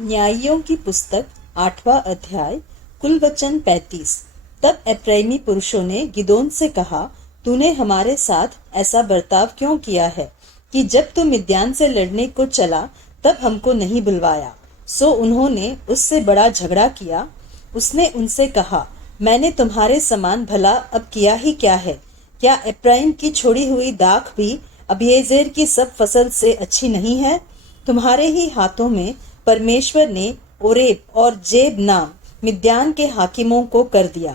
न्यायियों की पुस्तक 8वां अध्याय। कुल वचन 35। तब एप्रैमी पुरुषों ने गिदोन से कहा, तूने हमारे साथ ऐसा बर्ताव क्यों किया है कि जब तू मिद्यान से लड़ने को चला तब हमको नहीं बुलवाया। सो उन्होंने उससे बड़ा झगड़ा किया। उसने उनसे कहा, मैंने तुम्हारे समान भला अब किया ही क्या है? क्या एप्रैम की छोड़ी हुई दाख भी अबीएजेर की सब फसल से अच्छी नहीं है? तुम्हारे ही हाथों में परमेश्वर ने ओरेब और जेब नाम मिद्यान के हाकिमों को कर दिया।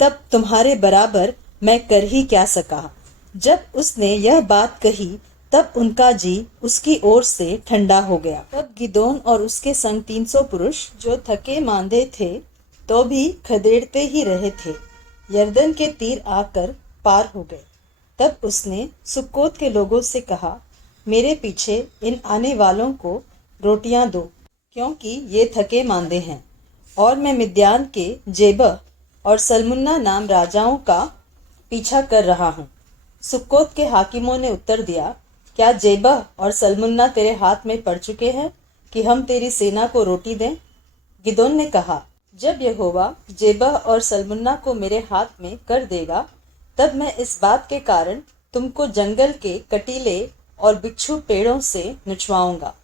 तब तुम्हारे बराबर मैं कर ही क्या सका? जब उसने यह बात कही तब उनका जी उसकी ओर से ठंडा हो गया। तब गिदोन और उसके संग 300 पुरुष जो थके मांदे थे तो भी खदेड़ते ही रहे थे, यरदन के तीर आकर पार हो गए। तब उसने सुक्कोत के लोगों से कहा, मेरे पीछे इन आने वालों को रोटियां दो, क्योंकि ये थके मांदे हैं। और मैं मिद्यान के जेबह और सल्मुन्ना नाम राजाओं का पीछा कर रहा हूँ। सुक्कोत के हाकिमों ने उत्तर दिया, क्या जेबह और सल्मुन्ना तेरे हाथ में पड़ चुके हैं कि हम तेरी सेना को रोटी दें? गिदोन ने कहा, जब यहोवा जेबह और सल्मुन्ना को मेरे हाथ में कर देगा तब मैं इस बात के कारण तुमको जंगल के कटीले और बिच्छू पेड़ों से नुचवाऊंगा।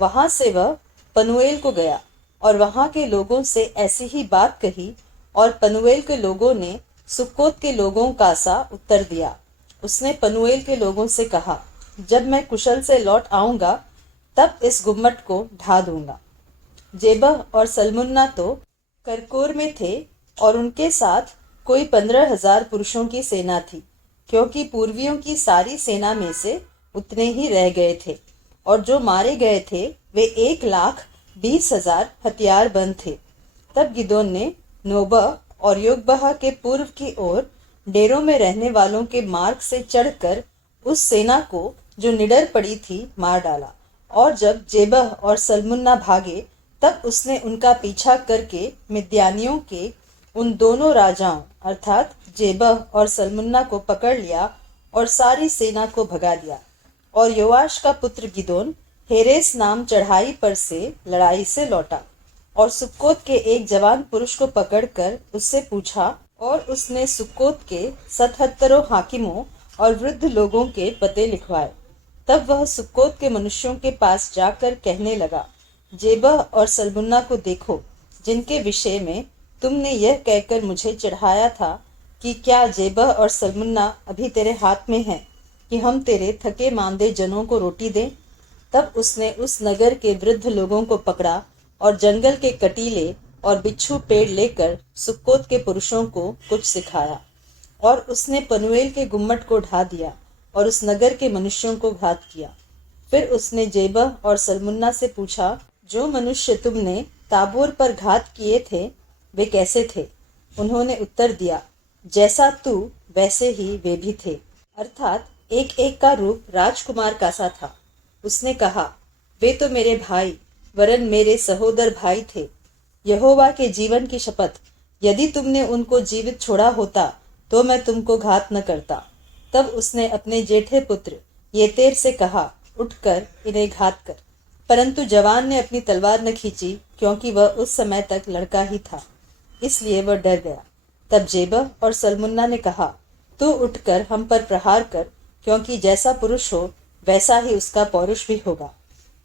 वहां से वह पनुएल को गया और वहां के लोगों से ऐसी ही बात कही, और पनुएल के लोगों ने सुक्कोत के लोगों का सा उत्तर दिया। उसने पनुएल के लोगों से कहा, जब मैं कुशल से लौट आऊंगा तब इस गुम्मट को ढा दूंगा। जेबह और सल्मुन्ना तो करकोर में थे और उनके साथ कोई 15,000 पुरुषों की सेना थी, क्योंकि पूर्वियों की सारी सेना में से उतने ही रह गए थे, और जो मारे गए थे वे 1,20,000 हथियारबंद थे। तब गिदोन ने नोबह और योगबहा के पूर्व की ओर डेरों में रहने वालों के मार्ग से चढ़कर उस सेना को जो निडर पड़ी थी मार डाला। और जब जेबह और सल्मुन्ना भागे तब उसने उनका पीछा करके मिद्यानियों के उन दोनों राजाओं अर्थात जेबह और सल्मुन्ना को पकड़ लिया और सारी सेना को भगा दिया। और योआश का पुत्र गिदोन हेरेस नाम चढ़ाई पर से लड़ाई से लौटा और सुक्कोत के एक जवान पुरुष को पकड़कर उससे पूछा, और उसने सुक्कोत के 77 हाकिमों और वृद्ध लोगों के पते लिखवाए। तब वह सुक्कोत के मनुष्यों के पास जाकर कहने लगा, जेबह और सल्मुन्ना को देखो, जिनके विषय में तुमने यह कहकर मुझे चढ़ाया था कि क्या जेबह और सल्मुन्ना अभी तेरे हाथ में हैं कि हम तेरे थके मांदे जनों को रोटी दें? तब उसने उस नगर के वृद्ध लोगों को पकड़ा और जंगल के कटीले और बिच्छू पेड़ लेकर सुक्कोत के पुरुषों को कुछ सिखाया। और उसने पनुएल के गुम्मट को ढा दिया और उस नगर के मनुष्यों को घात किया। फिर उसने जेबह और सल्मुन्ना से पूछा, जो मनुष्य तुमने ताबोर पर घात किए थे वे कैसे थे? उन्होंने उत्तर दिया, जैसा तू वैसे ही वे भी थे, अर्थात एक एक का रूप राजकुमार का सा था। उसने कहा, वे तो मेरे भाई वरन मेरे सहोदर भाई थे। यहोवा के जीवन की शपथ, यदि तुमने उनको जीवित छोड़ा होता तो मैं तुमको घात न करता। तब उसने अपने जेठे पुत्र येतेर से कहा, उठकर इन्हें घात कर। परंतु जवान ने अपनी तलवार न खींची, क्योंकि वह उस समय तक लड़का ही था, इसलिए वह डर गया। तब जेबह और सल्मुन्ना ने कहा, तू उठकर हम पर प्रहार कर, क्योंकि जैसा पुरुष हो वैसा ही उसका पौरुष भी होगा।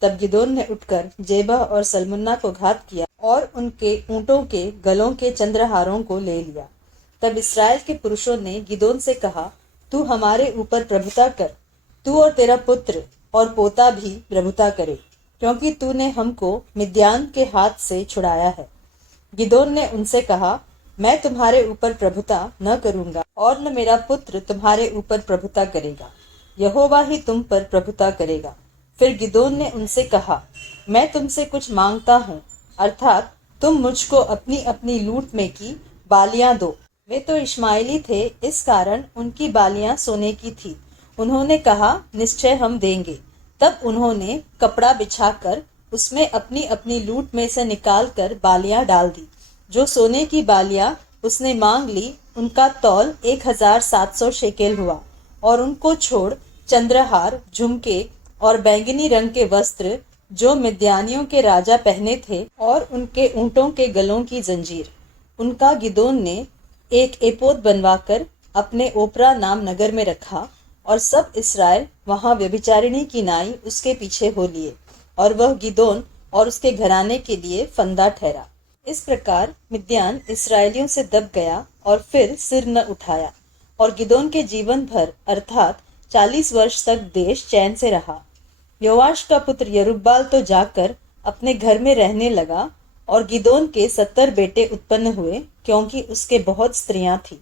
तब गिदोन ने उठकर जेबह और सल्मुन्ना को घात किया और उनके ऊँटों के गलों के चंद्रहारों को ले लिया। तब इस्राएल के पुरुषों ने गिदोन से कहा, तू हमारे ऊपर प्रभुता कर, तू और तेरा पुत्र और पोता भी प्रभुता करे, क्योंकि तूने हमको मिद्यान के हाथ से छुड़ाया है। गिदोन ने उनसे कहा, मैं तुम्हारे ऊपर प्रभुता न करूंगा और न मेरा पुत्र तुम्हारे ऊपर प्रभुता करेगा, यहोवा ही तुम पर प्रभुता करेगा। फिर गिदोन ने उनसे कहा, मैं तुमसे कुछ मांगता हूँ, अर्थात तुम मुझको अपनी अपनी लूट में की बालियां दो। वे तो इश्माएली थे, इस कारण उनकी बालियां सोने की थी। उन्होंने कहा, निश्चय हम देंगे। तब उन्होंने कपड़ा बिछाकर उसमें अपनी अपनी लूट में से निकाल कर बालियां डाल दी। जो सोने की बालियां उसने मांग ली उनका तौल 1,700 शेकेल हुआ। और उनको छोड़ चंद्रहार, झुमके और बैंगनी रंग के वस्त्र जो मिद्यानियों के राजा पहने थे और उनके ऊंटों के गलों की जंजीर। उनका गिदोन ने एक एपोद बनवाकर अपने ओपरा नाम नगर में रखा और सब इस्राएल वहां व्यभिचारिणी की नाई उसके पीछे हो लिए और वह गिदोन और उसके घराने के लिए फंदा ठहरा। इस प्रकार मिद्यान इस्राएलियों से दब गया और फिर सिर न उठाया और गिदोन के जीवन भर अर्थात 40 वर्ष तक देश चैन से रहा। योआश का पुत्र यरुब्बाल तो जाकर अपने घर में रहने लगा और गिदोन के 70 बेटे उत्पन्न हुए क्योंकि उसके बहुत स्त्रियां थी।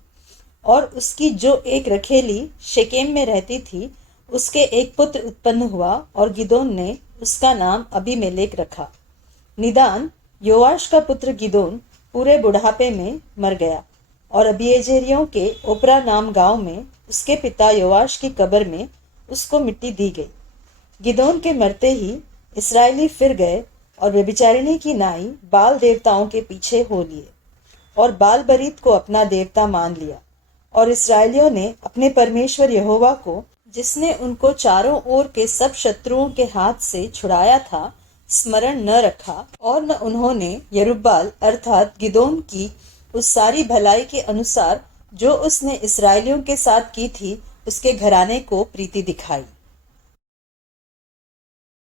और उसकी जो एक रखेली शेकेम में रहती थी उसके एक पुत्र उत्पन्न हुआ और गिदोन ने उसका नाम अबीमेलेक रखा। निदान योआश का पुत्र गिदोन पूरे बुढ़ापे में मर गया और अबीएजेरियों के ओपरा नाम गांव में उसके पिता योआश की कब्र में उसको मिट्टी दी गई। गिदोन के मरते ही इस्राएली फिर गए और व्यभिचारिणी की नाई बाल देवताओं के पीछे हो लिए और बाल बरीत को अपना देवता मान लिया। और इस्राएलियों ने अपने परमेश्वर यहोवा को, जिसने उनको चारों ओर के सब शत्रुओं के हाथ से छुड़ाया था, स्मरण न रखा और न उन्होंने यरुब्बाल अर्थात गिदोन की उस सारी भलाई के अनुसार जो उसने इस्राएलियों के साथ की थी उसके घराने को प्रीति दिखाई।